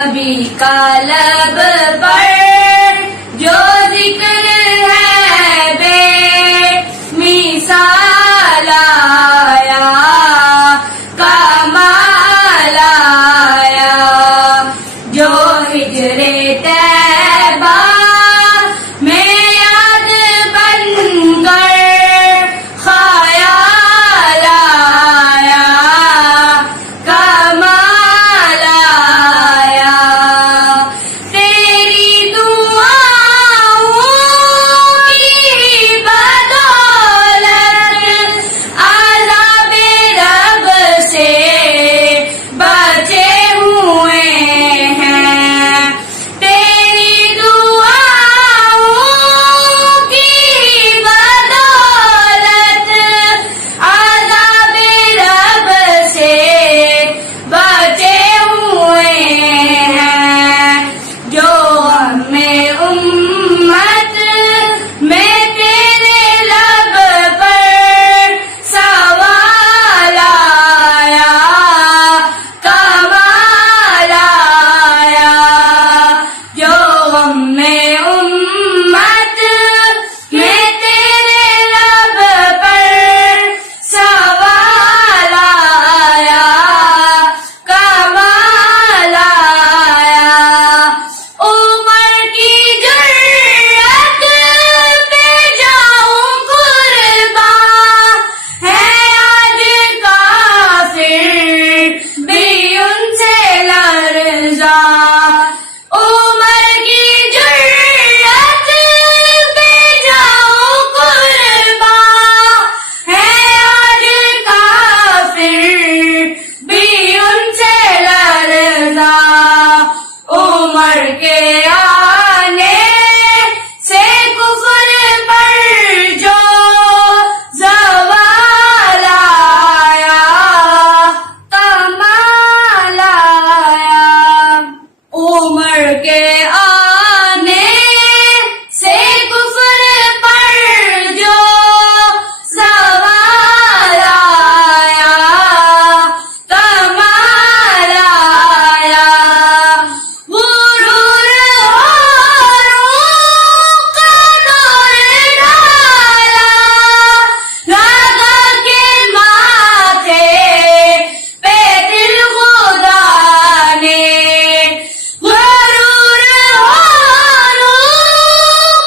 نبی کا لب پر جو ذکر ہے بے مثال آیا، کمال آیا، جو ہجر طیبہ میں یاد بن کر خیال آیا، کمال آیا، تیری دعاؤں کی بدولت عذاب رب سے بچے ہوئے ہیں، تیری دعاؤں کی بدولت عذاب رب سے بچے ہوئے ہیں، جو ہمیں امت میں تیرے لب پر سوال آیا، کمال آیا، جو ہمیں امت میں تیرے لب پر سوال آیا، کمال آیا، عمر کی جرأت پہ جاؤں قربان، ہے آج کافر بھی ان سے لرزاں، عمر کی جرأت پہ جاؤں قربان، ہے آج کافر بھی ان سے لرزاں، عمر کے آنے سے کفر پر جو زوال آیا، کمال آیا، عمر کے آنے سے کفر پر جو زوال آیا، کمال آیا، غرور اوروں کا دور ڈالا، لگا کے ماتھے پہ دل خدا نے، غرور اوروں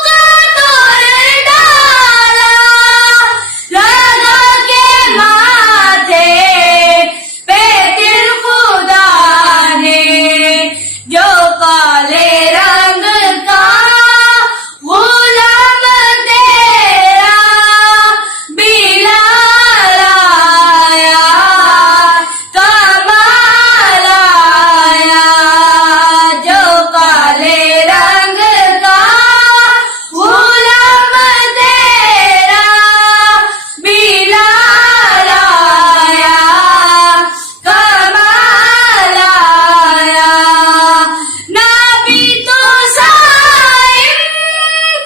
کا دور ڈالا، لگا کے ماتھے پہ دل خدا نے، جو کالے رنگ کا غلام تیرا بلال آیا، کمال آیا، جو کالے رنگ کا غلام تیرا بلال آیا، کمال آیا، نبی تو صائم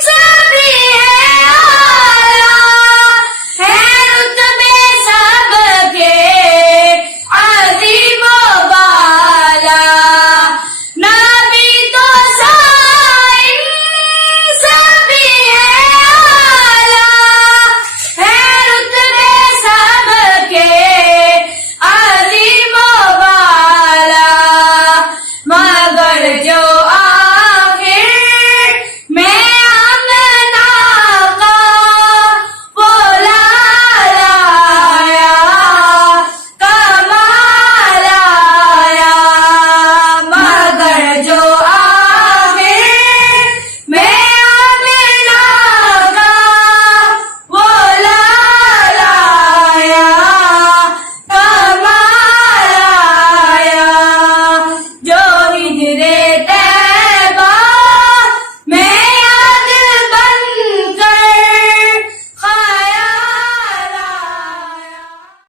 سبھی ہے اعلیٰ، ہے رتبے سب کے عظیم و بالا، نبی تو صائم سبھی ہے اعلیٰ، ہے رتبے سب کے عظیم و بالا، مگر جو